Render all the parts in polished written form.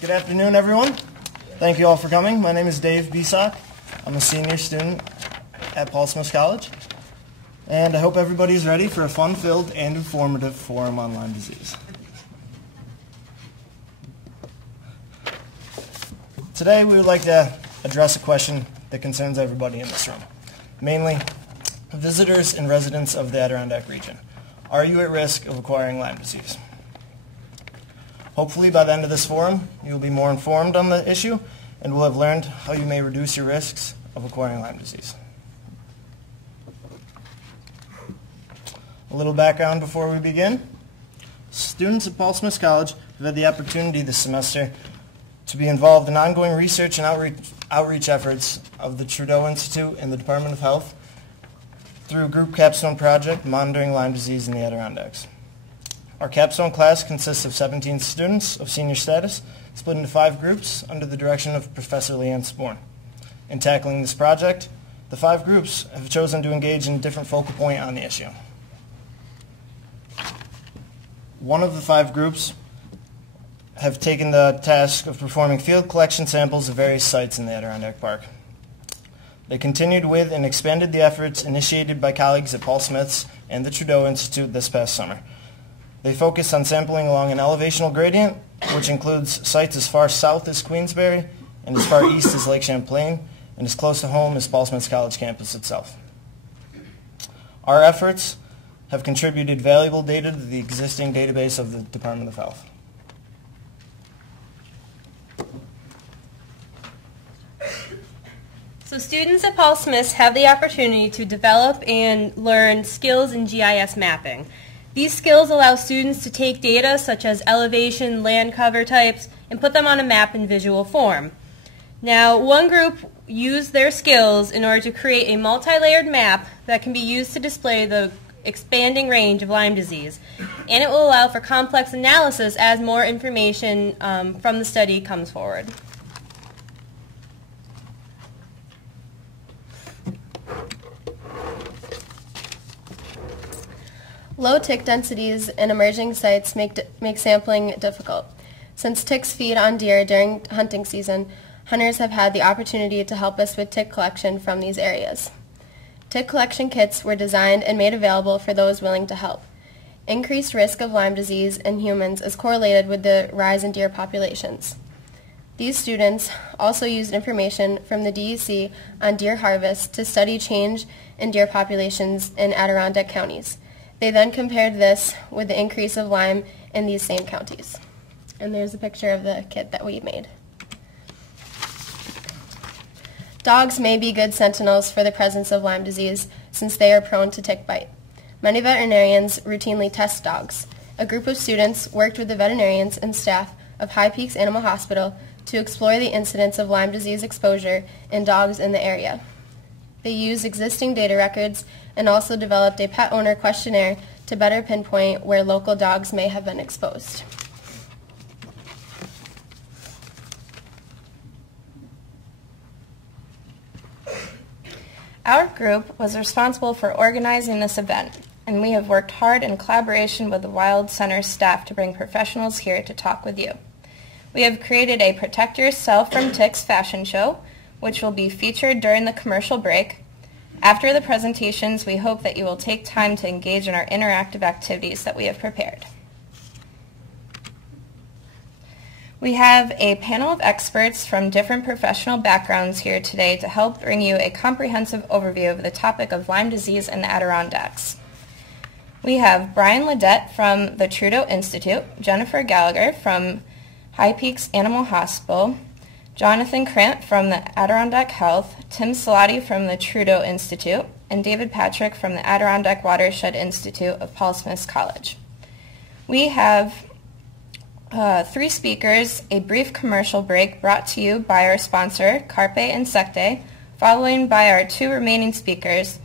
Good afternoon, everyone. Thank you all for coming. My name is Dave Bisak. I'm a senior student at Paul Smith College, and I hope everybody's ready for a fun-filled and informative forum on Lyme disease. Today, we would like to address a question that concerns everybody in this room, mainly visitors and residents of the Adirondack region. Are you at risk of acquiring Lyme disease? Hopefully, by the end of this forum, you will be more informed on the issue and will have learned how you may reduce your risks of acquiring Lyme disease. A little background before we begin. Students at Paul Smith College have had the opportunity this semester to be involved in ongoing research and outreach efforts of the Trudeau Institute and the Department of Health through a group capstone project monitoring Lyme disease in the Adirondacks. Our capstone class consists of 17 students of senior status, split into 5 groups under the direction of Professor Leanne Sporn. In tackling this project, the 5 groups have chosen to engage in a different focal point on the issue. One of the 5 groups have taken the task of performing field collection samples of various sites in the Adirondack Park. They continued with and expanded the efforts initiated by colleagues at Paul Smith's and the Trudeau Institute this past summer. They focused on sampling along an elevational gradient, which includes sites as far south as Queensbury and as far east as Lake Champlain and as close to home as Paul Smith College campus itself. Our efforts have contributed valuable data to the existing database of the Department of Health. So students at Paul Smith have the opportunity to develop and learn skills in GIS mapping. These skills allow students to take data such as elevation, land cover types, and put them on a map in visual form. Now, one group used their skills in order to create a multi-layered map that can be used to display the expanding range of Lyme disease, and it will allow for complex analysis as more information from the study comes forward. Low tick densities in emerging sites make sampling difficult. Since ticks feed on deer during hunting season, hunters have had the opportunity to help us with tick collection from these areas. Tick collection kits were designed and made available for those willing to help. Increased risk of Lyme disease in humans is correlated with the rise in deer populations. These students also used information from the DEC on deer harvest to study change in deer populations in Adirondack counties. They then compared this with the increase of Lyme in these same counties. And there's a picture of the kit that we made. Dogs may be good sentinels for the presence of Lyme disease since they are prone to tick bite. Many veterinarians routinely test dogs. A group of students worked with the veterinarians and staff of High Peaks Animal Hospital to explore the incidence of Lyme disease exposure in dogs in the area. They used existing data records and also developed a pet owner questionnaire to better pinpoint where local dogs may have been exposed. Our group was responsible for organizing this event, and we have worked hard in collaboration with the Wild Center staff to bring professionals here to talk with you. We have created a Protect Yourself from Ticks fashion show, which will be featured during the commercial break. After the presentations, we hope that you will take time to engage in our interactive activities that we have prepared. We have a panel of experts from different professional backgrounds here today to help bring you a comprehensive overview of the topic of Lyme disease in the Adirondacks. We have Brian Ledette from the Trudeau Institute, Jennifer Gallagher from High Peaks Animal Hospital, Jonathan Krant from the Adirondack Health, Tim Salati from the Trudeau Institute, and David Patrick from the Adirondack Watershed Institute of Paul Smith College. We have 3 speakers, a brief commercial break brought to you by our sponsor, Carpe Insectae, following by our 2 remaining speakers.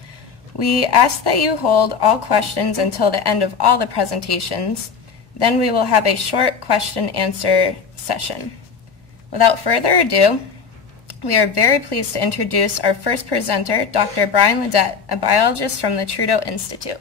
We ask that you hold all questions until the end of all the presentations. Then we will have a short question-answer session. Without further ado, we are very pleased to introduce our first presenter, Dr. Brian Ledette, a biologist from the Trudeau Institute.